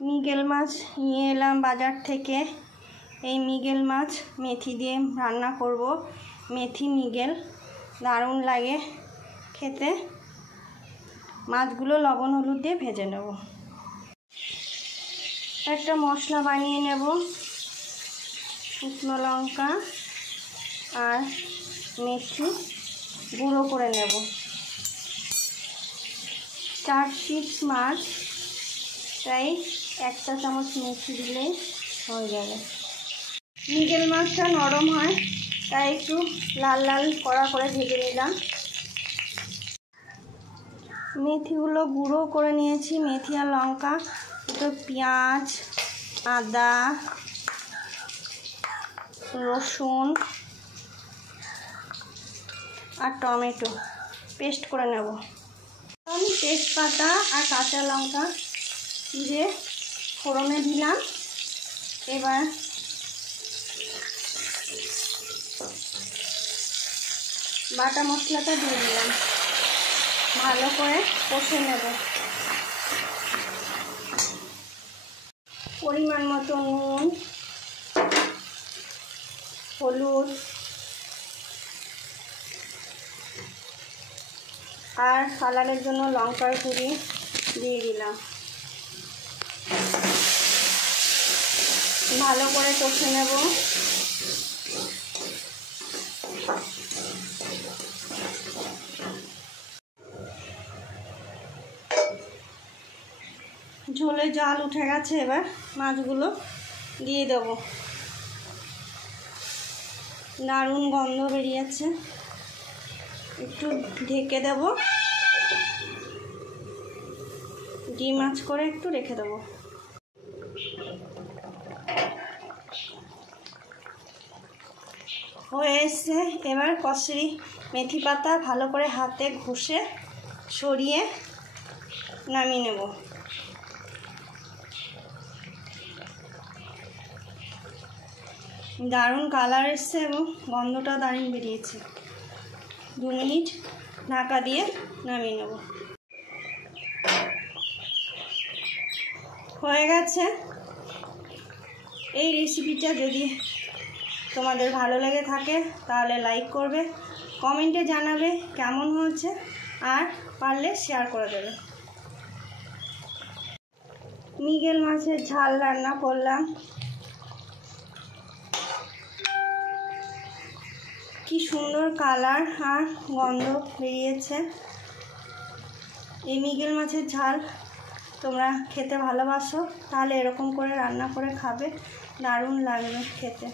মৃগেল মাছ নিয়ে এলাম বাজার থেকে। এই মৃগেল মাছ মেথি দিয়ে রান্না করব। মেথি মৃগেল দারুণ লাগে খেতে। মাছগুলো লবণ হলুদ দিয়ে ভেজে নেব। একটা মশলা বানিয়ে নেব। শুকনো লঙ্কা আর মেথি গুঁড়ো করে নেব। 4 পিস মাছ, তাই 1 চা চামচ মেথি দিলেই হয়ে যাবে। মৃগেল মাছটা নরম হয়, তাই একটু লাল লাল কড়া করে ভেজে নিলাম। মেথিগুলো গুঁড়ো করে নিয়েছি। মেথি আর লঙ্কা, একটু পেঁয়াজ, আদা, রসুন আর টমেটো পেস্ট করে নেব। তেজপাতা আর কাঁচা লঙ্কা দিয়ে ফোড়নে দিলাম। এবার বাটা মশলাটা দিয়ে দিলাম। ভালো করে কষে নেব। পরিমাণ মতো নুন, হলুদ আর কালারের জন্য লঙ্কার গুঁড়ি দিয়ে দিলাম। ভালো করে কষে নেব। ঝোলে জাল উঠে গেছে। এবার মাছগুলো দিয়ে দেব। দারুণ গন্ধ বেরিয়েছে। একটু ঢেকে দেব। ডিম আঁচ করে একটু রেখে দেব। হয়ে এসছে। এবার কসুরি মেথি পাতা ভালো করে হাতে ঘষে সরিয়ে নামিয়ে নেব। দারুণ কালার এসছে এবং গন্ধটা দারুণ বেরিয়েছে। 2 মিনিট ঢাকা দিয়ে নামিয়ে নেব। হয়ে গেছে। এই রেসিপিটা যদি তোমাদের ভালো লেগে থাকে তাহলে লাইক করবে, কমেন্টে জানাবে কেমন হয়েছে, আর পারলে শেয়ার করে দেবে। মৃগেল মাছের ঝাল রান্না করলাম। কি সুন্দর কালার আর গন্ধ বেরিয়েছে। এই মৃগেল মাছের ঝাল তোমরা খেতে ভালোবাসো তাহলে এরকম করে রান্না করে খাবে, দারুণ লাগবে খেতে।